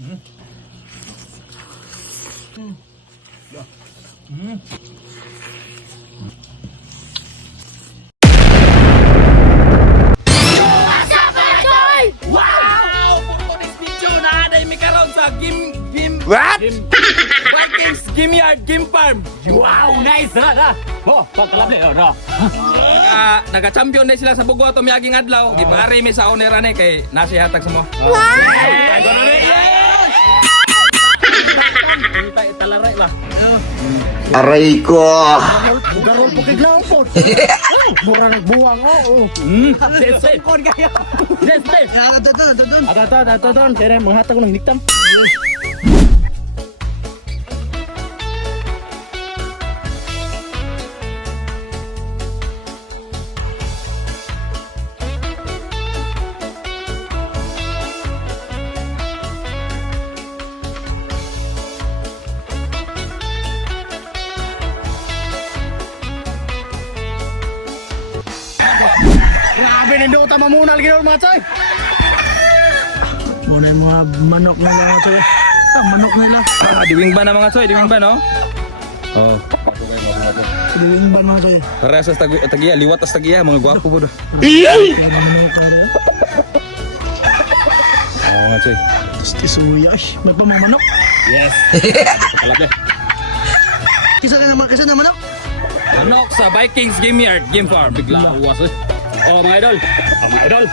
What? Vikings Game Yard, Game Farm. Wow, nice na. Oh, pagkalabli na. Naka-champion na sila sa Bugo ato miyaging adlaw. Gipari mi sa onera ni kay nasihatag sa mo. Kita italaray ba? Aray ko! Garol po kiglaw po. Mura nagbuwang oh. Sesong kayo. Yes. Agad. Kaya manghatag ko ng niktam. Grabe na daw tama muna lagi daw mga choy. Muna yung mga manok na mga choy. Manok nila. Diwing ba na mga soy, diwing ba no? Oh. Diwing ba mga choy? Para sa tagiya, liwat as tagiya, mga gwapo po do. Oh, mga soy. Tisuya. May pamang manok. Yes. Kalab Kisa na manok. Manok sa Vikings Game Yard, Game Farm. Bigla uwas eh. Oh, mga idol,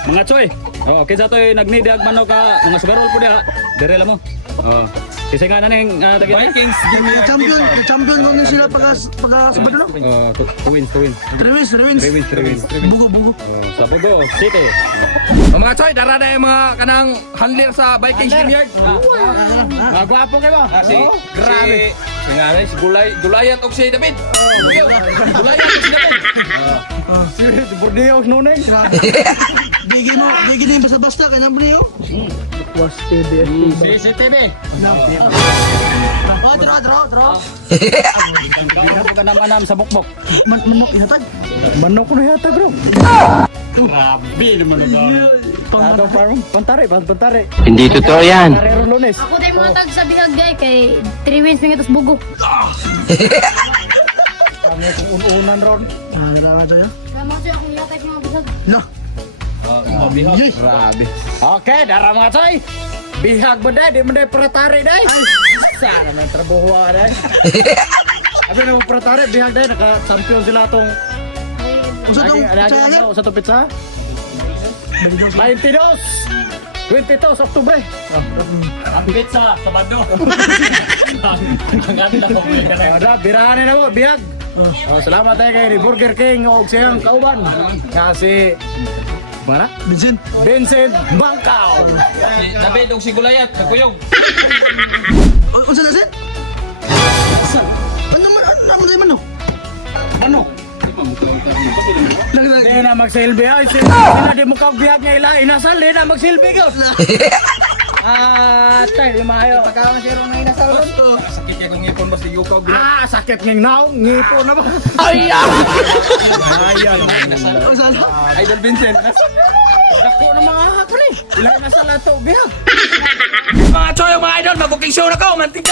mga choy. Oh, kinsa toy nagnidag manok ka, mga sugarol po diha. Dire mo. Oh. Kasi nga na ning Vikings Game Yard. Champion ko na sila pagkasabad no? Oh, to win. Rewins. Bugo. Oh, sa Bugo City. Oh, mga choy, dara na yung mga kanang handler sa Vikings Game Yard. Mga gwapo kayo ba? Grabe. Si Gulayat og si David. Gulayat og si David. Si Borneo nunay. Bigi mo yung basta-basta kanya Borneo. Was TV. CCTV. Draw. Ano ka naman sa bukbok? Manok ihatag. Manok ko na ihatag bro. Grabe naman na. Pantari. Hindi totoo yan. Karero Lunes. Ako tayo mga tag sa bihag day kay 3 wins na itos bugo. Kami kung unan ron. Narawa tayo. Kaya mga siya akong ihatag yung mga bihag. No. Grabe. Okay, dara mga choy. Bihag mo dahil, di mo dahil pratari dahil. Sana may trabaho ka dahil. Abi na mo pratari, bihag dahil. Naka-champion sila itong... Sa itong pizza? 22 Oktubre. Ang pizza sa Bado. Birahan na mo, bihag. Salamat tayo kay Burger King o siyang kauban. Kasi... Mana? Vincent Bangkaw. David og si Gulayat, nagkuyog. Unsa na sin? Ano? Hindi na magsilbi ay sila di mo kagbihag nga ila inasal di na magsilbi ko. Tay di maayo. Pagkaon si Ron na inasal ron. Sakit kay kung ngipon ba si Yukaw gila. Sakit ng naong ngipo na ba? Idol Vincent. Ako na mga hakri. Ila inasal na to bihag. Mga choy, mga idol, mag-booking show na ko, mantika!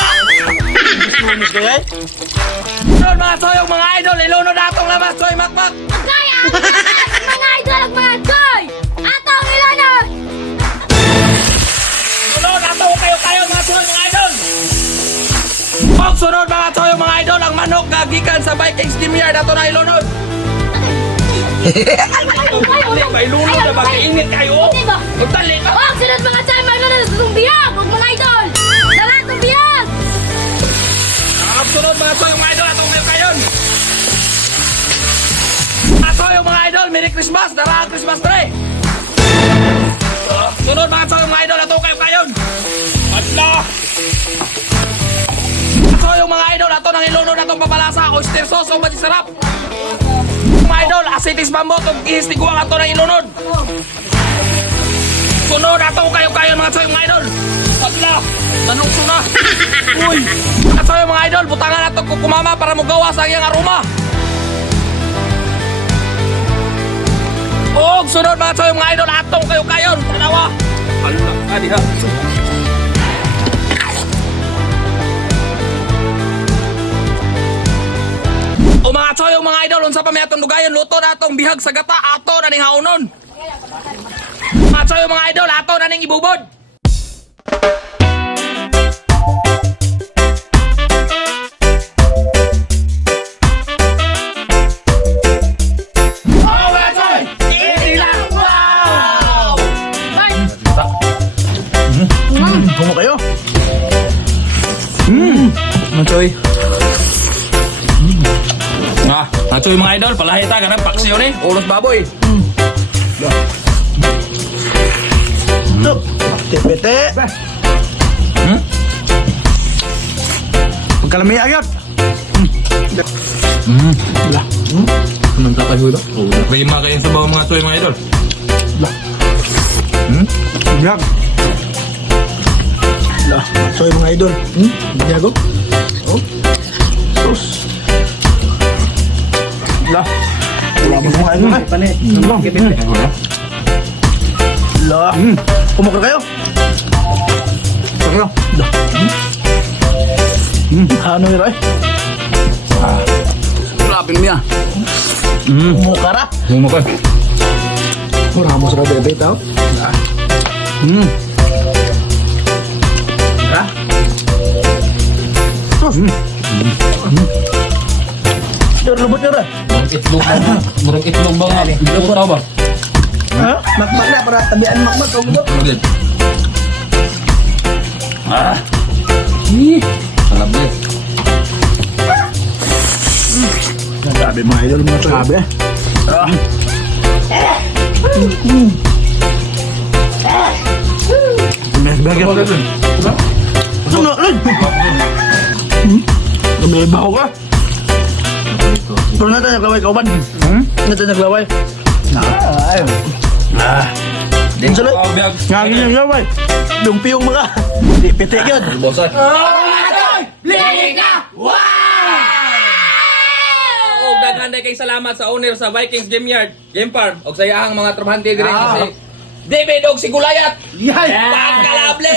Sunod mga choy, mga idol, ilunod atong labas, choy, makmak! Kaya! Mga idol ang mga joy! Atong ilanod! Sunod atong kayo, mga choy, mga idol! Sunod mga choy, mga idol, ang manok gagikan sa Vikings Game Yard, ato na ilunod! May lunod na ba? Kainit kayo? Diba? Magtali ka! Oh, sunod mga joy! Mga itong bihag! Huwag mga idol! Dala itong bihag! Sunod mga choy, mga idol, atong kayo! Mga choy, mga idol, Merry Christmas! Dara ang Christmas tree! Sunod mga choy, mga idol, atong kayo! Adla! Mga choy, mga idol, ato nang ilunod atong papalasa, oyster sauce, o masisarap! Mga idol, asitis bambot, o ihistiguang ato nang ilunod! Sunod atong kayo mga choy, mga idol! Adla! Nanungso na! Uy! Mga choy, mga idol, butangan nato kung kumama para magawa sa iyang aroma! Og sunod mga choy, mga idol, atong kayo! Tanawa! Alula, adiha! Choy mga idol, unsa pa may atong dugayon luto na atong bihag sa gata ato na ning haunon. Mga Choy mga idol, ato na ning ibubod. Kumo kayo? Choy. Choy mga idol, palahita ka ng paksyon eh. Ulos baboy. Tepete. Pagkalami agad. Mantap kayo ito. May makain sa bawang mga Choy mga idol. Biyag. Soy mga idol. Biyago. Oh. Sus. Lah. Wala mo mga idol. Panit. Lah. Kumukra kayo. Sakyo. Lah. Ano yun eh? Grabe niya. Kumukara. Bumukay. Wala mo sa bebe tao. Dur lembut dur. Murag itlog ba nga? Itlog tao ba? Ha? Makmak na para tabian makmak kau lembut. Mugit. Salam deh. Sabi mga idol mga sabi. Mes bagay. Ano lud? Gumeba ko ka. Pero natin naglaway kauban. Natin naglaway. Ay. Din sa biyag. Ngagin yung laway. Dumpiyong mga. Di pitik yun. Bosan. Og daghan day kay salamat sa owner sa Vikings Game Yard, Game Farm og sa iyahang mga trabahante dire si David og si Gulayat. Yay! Pagkalable!